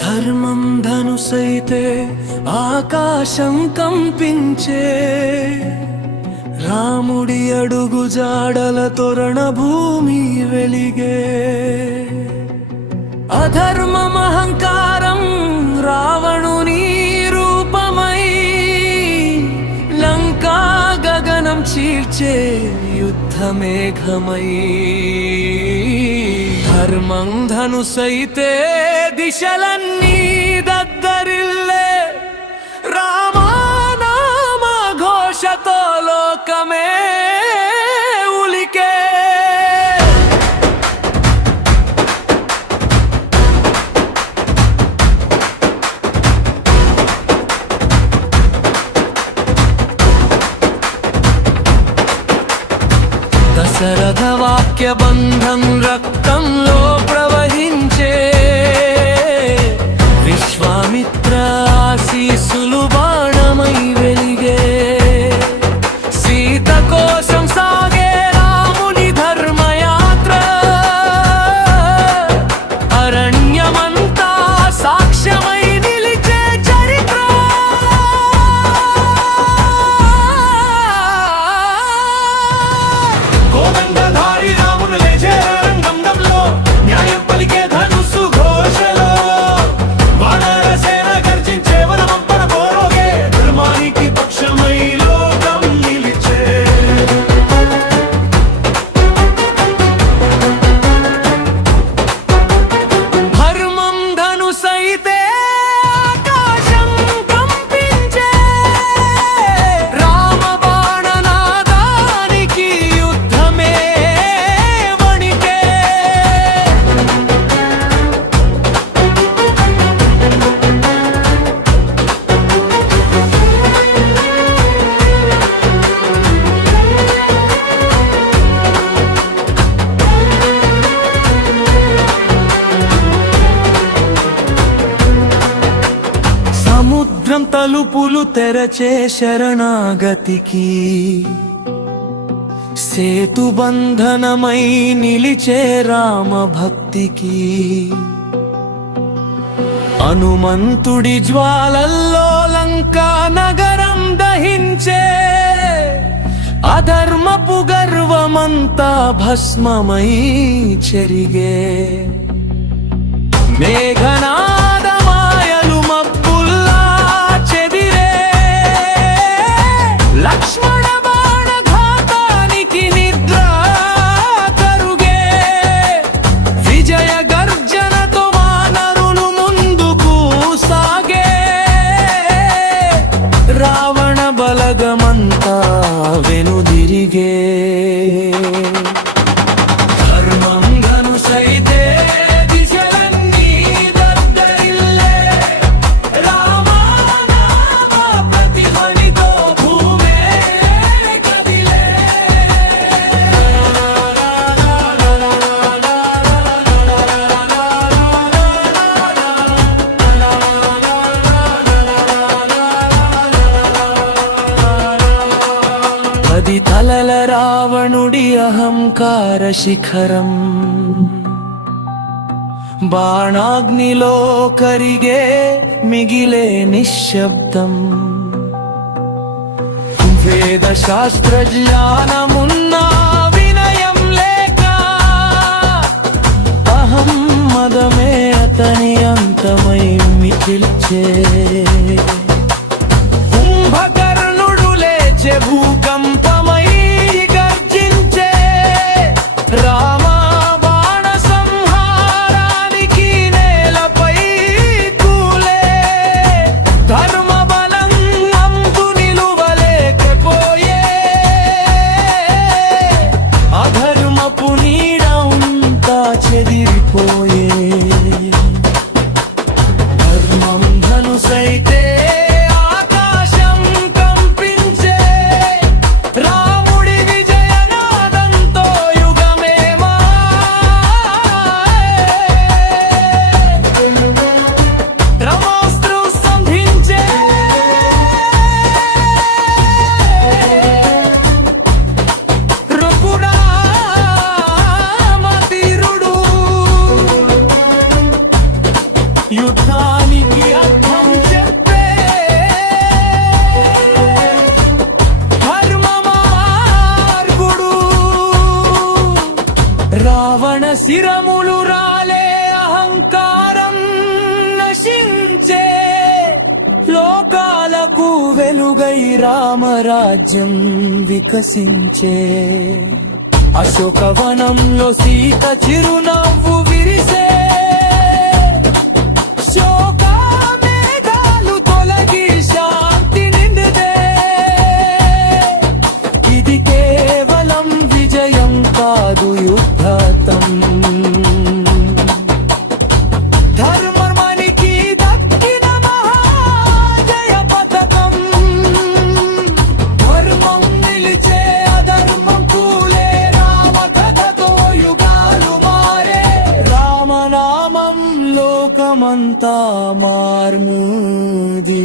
ధర్మం ధనుసైతే ఆకాశం కంపించే, రాముడి అడుగు జాడల తొరణ భూమి వెలిగే. అధర్మం అహంకారం రావణుని రూపమై, లంకా గగనం చీల్చే యుద్ధమేఘమై. ధర్మం ధనుసైతే దిశలన్నీ దద్దరిల్లే, రామనామ ఘోషతో లోకమే ఉలికే. దశరథ వాక్య బంధం రక్తంలో ప్రవహించే, విశ్వామిత్ర ఆశీస్సులు బాణమై వెలిగే. సీత కోసం సాగే రాముని ధర్మయాత్ర, అరణ్యమంతా సాక్ష్యమై నిలిచే చరిత్ర. గోవిందధారి రామును లేచే రంగంలో, న్యాయం పలికే ధనుస్సు ఘోషలో, వానర సేన గర్జించే వనమంపన బోరోగే, ధర్మానికి పక్షమై లోకం నిలిచే. ధర్మం ధనుసైతే ఆకాశం కంపించే, రామ బాణనాదానికి యుద్ధమే వణికే. సముద్రం తలుపులు తెరచే శరణాగతికి, సేతుబంధనమై నిలిచే రామ భక్తికి. హనుమంతుడి జ్వాలల్లో లంకా నగరం దహించే, అధర్మపు గర్వమంతా భస్మమై చెరిగే. మేఘనాదమాయలు మబ్బుల్లా చెదిరే, లక్ష్మణ బాణఘాతానికి నిద్ర కరుగే. విజయ గర్జనతో వానరులు ముందుకు సాగే, రావణ బలగమంతా వెనుదిరిగే. ధర్మం ధనుసైతే దిశలన్నీ దద్దరిల్లే, రామనామ ప్రతిధ్వనితో భూమే కదిలే. పది తలల రావణుడి అహంకార శిఖరం, బాణాగ్నిలో కరిగే మిగిలే నిశ్శబ్దం. వేద శాస్త్ర జ్ఞానమున్నా వినయం లేక, అహం మదమే అతని అంతమై మిగిల్చే. కుంభకర్ణుడు లేచే భూకంపమై గర్జించే, రామ బాణ సంహారానికి నేలపై కూలే. ధర్మ బలం అంతు నిలువలేకపోయే, అధర్మపు నీడంతా చెదిరిపోయే. ధర్మం ధనుసైతే శిరములు రాలే అహంకారం నశించే లోకాలకు వెలుగై రామరాజ్యం వికసించే అశోకవనంలో సీత చిరునవ్వు విరిసే శోకమేఘాలు తొలగి శాంతి నిండుదే ఇది కేవలం విజయం కాదు యుద్ధతం ధర్మానికి దక్కిన మహాజయ పథకం ధర్మం నిలిచే అధర్మం కూలే రామ కథతో యుగాలు మారే రామనామం లోకమంతా మార్ముది